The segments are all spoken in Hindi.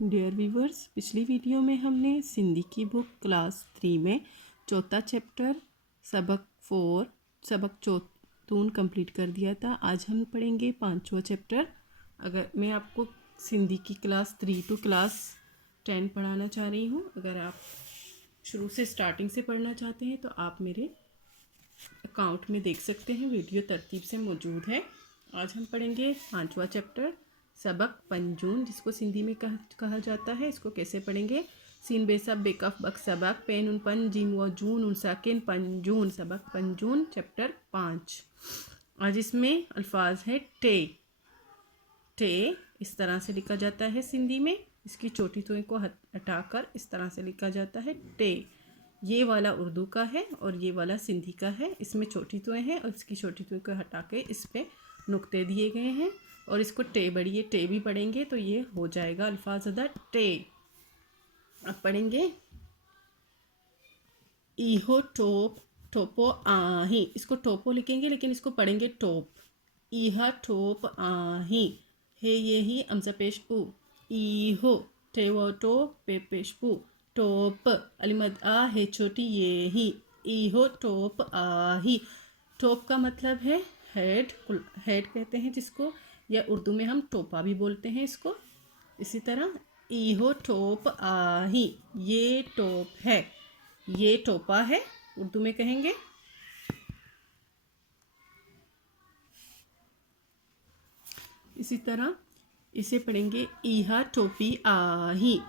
डियर व्यूवर्स, पिछली वीडियो में हमने सिंधी की बुक क्लास 3 में चौथा चैप्टर सबक चौथून कंप्लीट कर दिया था। आज हम पढ़ेंगे 5वां चैप्टर। अगर मैं आपको सिंधी की क्लास 3 टू क्लास 10 पढ़ाना चाह रही हूँ, अगर आप शुरू से स्टार्टिंग से पढ़ना चाहते हैं तो आप मेरे अकाउंट में देख सकते हैं, वीडियो तरतीब से मौजूद है। आज हम पढ़ेंगे 5वां चैप्टर सबक पंजून, जिसको सिंधी में कहा जाता है। इसको कैसे पढ़ेंगे? सीन बेसब बेकफ बक सबक पेन उन पन जीन व जून उन साकिन पंजून, सबक पंजून चैप्टर 5। आज इसमें अल्फाज है टे। टे इस तरह से लिखा जाता है सिंधी में। इसकी छोटी तों को हटाकर इस तरह से लिखा जाता है टे। ये वाला उर्दू का है और ये वाला सिंधी का है। इसमें छोटी तों हैं और इसकी छोटी तों को हटा के इस पर नुक्ते दिए गए हैं और इसको टे बड़ी टे भी पढ़ेंगे तो ये हो जाएगा अल्फाज अदा टे। अब पढ़ेंगे ईहो टोप टोपो आही। इसको टोपो लिखेंगे लेकिन इसको पढ़ेंगे टोप। ईहा टोप आही हे ये ही अमजा पेश उ। ईहो टेवो टो पे पेश पु टोप अलिमद आ है छोटी ये ही। ईहो टोप आही। टोप का मतलब है हेड। हेड कहते हैं जिसको, या उर्दू में हम टोपा भी बोलते हैं इसको। इसी तरह ईहो टोप आही, ये टोप है, ये टोपा है, उर्दू में कहेंगे। इसी तरह इसे पढ़ेंगे ईहा टोपी आही।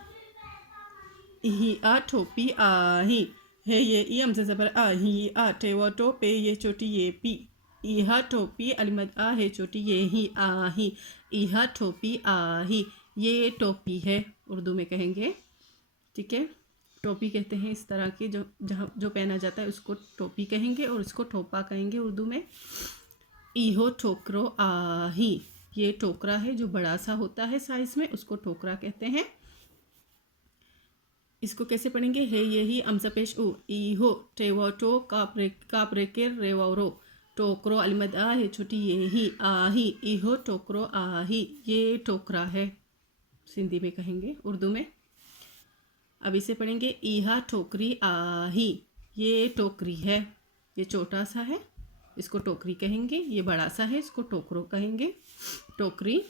ही आ टोपी आही है ये ई हमसे जबर आ ही आ टेवा टोपे ये छोटी ये पी। ईहा टोपी अलिमद आ है छोटी ये ही आही। ईहा टोपी आही, ये टोपी है, उर्दू में कहेंगे। ठीक है, टोपी कहते हैं इस तरह की जो पहना जाता है उसको टोपी कहेंगे और इसको टोपा कहेंगे उर्दू में। ईहो टोकरो आही, ये टोकरा है जो बड़ा सा होता है साइज में, उसको टोकरा कहते हैं। इसको कैसे पढ़ेंगे? है यही अमजपेश उ। ईहो टेवोटो काप्रेकेर रेवरो टोकरो अलिमद आ है छोटी ये ही आही। ईहो टोकरो आही, ये टोकरा है, सिंधी में कहेंगे, उर्दू में। अब इसे पढ़ेंगे ईहा टोकरी आही, ये टोकरी है, ये छोटा सा है, इसको टोकरी कहेंगे। ये बड़ा सा है, इसको टोकरो कहेंगे, टोकरी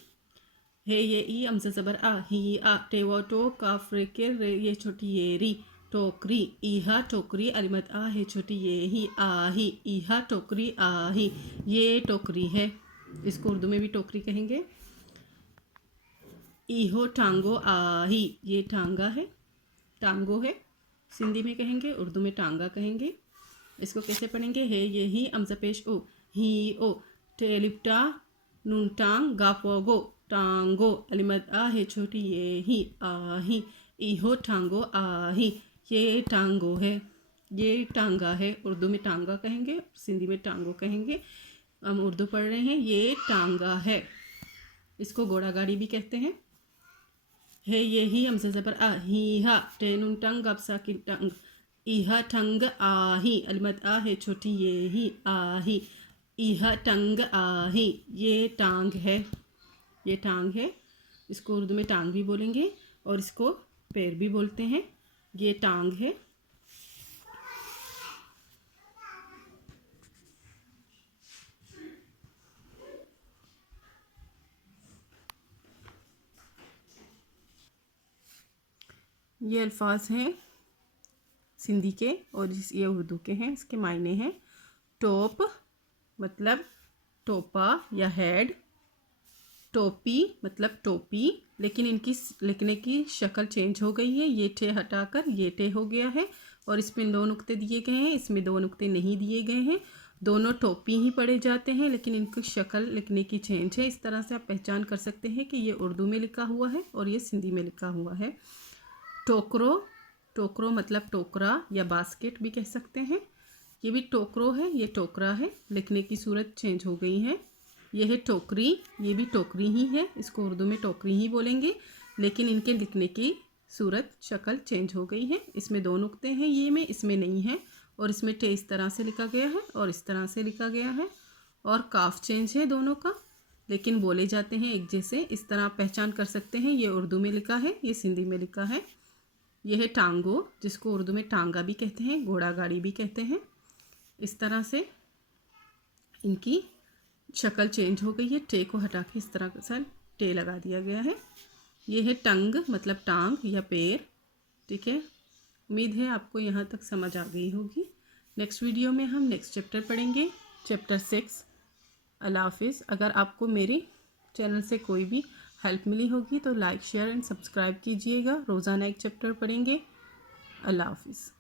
है ये ई अमजा जबर आ ही आ टेवो टो काफ्रेकेर रे ये छोटी ये री टोकरी। ईहा टोकरी अलिमत आ है छोटी ये ही आही। ईहा टोकरी आही, ये टोकरी है, इसको उर्दू में भी टोकरी कहेंगे। ईहो टांगो आही, ये टांगा है, टांगो है, सिंधी में कहेंगे, उर्दू में टांगा कहेंगे। इसको कैसे पढ़ेंगे? है ये ही अमजा पेश ओ ही ओ टेलिप्टा नून टांग गापोगो टांगो अलिमद आ है छोटी ये ही आही। ईहो टांगो आही, ये टांगो है, ये टांगा है, उर्दू में टांगा कहेंगे, सिंधी में टांगो कहेंगे। हम उर्दू पढ़ रहे हैं, ये टांगा है, इसको घोड़ा गाड़ी भी कहते हैं। है ये ही हमसे जबर आ ही हा टेनुन टंग गपसा की टंग। ईहा टंग आही अलिमद आ है छोटी ये ही आही। ईहा टंग आही, ये टांग है, ये टांग है, इसको उर्दू में टांग भी बोलेंगे और इसको पैर भी बोलते हैं। ये टांग है। ये अल्फाज हैं सिंधी के और ये उर्दू के हैं। इसके मायने हैं टोप मतलब टोपा या हेड, टोपी मतलब टोपी, लेकिन इनकी लिखने की शक्ल चेंज हो गई है। ये टे हटाकर ये टे हो गया है और इसमें 2 नुक्ते दिए गए हैं, इसमें 2 नुक्ते नहीं दिए गए हैं। दोनों टोपी ही पढ़े जाते हैं लेकिन इनकी शक्ल लिखने की चेंज है। इस तरह से आप पहचान कर सकते हैं कि ये उर्दू में लिखा हुआ है और ये सिंधी में लिखा हुआ है। टोकरो, टोकरो मतलब टोकरा या बास्केट भी कह सकते हैं। ये भी टोकरो है, ये टोकरा है, लिखने की सूरत चेंज हो गई है। यह है टोकरी, ये भी टोकरी ही है, इसको उर्दू में टोकरी ही बोलेंगे, लेकिन इनके लिखने की सूरत शक्ल चेंज हो गई है। इसमें 2 नुक्ते हैं, ये में, इसमें नहीं है, और इसमें टे इस तरह से लिखा गया है और इस तरह से लिखा गया है, और काफ चेंज है दोनों का, लेकिन बोले जाते हैं एक जैसे। इस तरह आप पहचान कर सकते हैं। ये उर्दू में लिखा है, ये सिंधी में लिखा है। ये है टांगो, जिसको उर्दू में टांगा भी कहते हैं, घोड़ा गाड़ी भी कहते हैं। इस तरह से इनकी शक्ल चेंज हो गई है। टे को हटा के इस तरह से टे लगा दिया गया है। ये है टंग, मतलब टांग या पैर। ठीक है, उम्मीद है आपको यहाँ तक समझ आ गई होगी। नेक्स्ट वीडियो में हम नेक्स्ट चैप्टर पढ़ेंगे, चैप्टर 6। अल्लाह हाफिज़। अगर आपको मेरे चैनल से कोई भी हेल्प मिली होगी तो लाइक, शेयर एंड सब्सक्राइब कीजिएगा। रोज़ाना एक चैप्टर पढ़ेंगे। अल्लाह हाफिज़।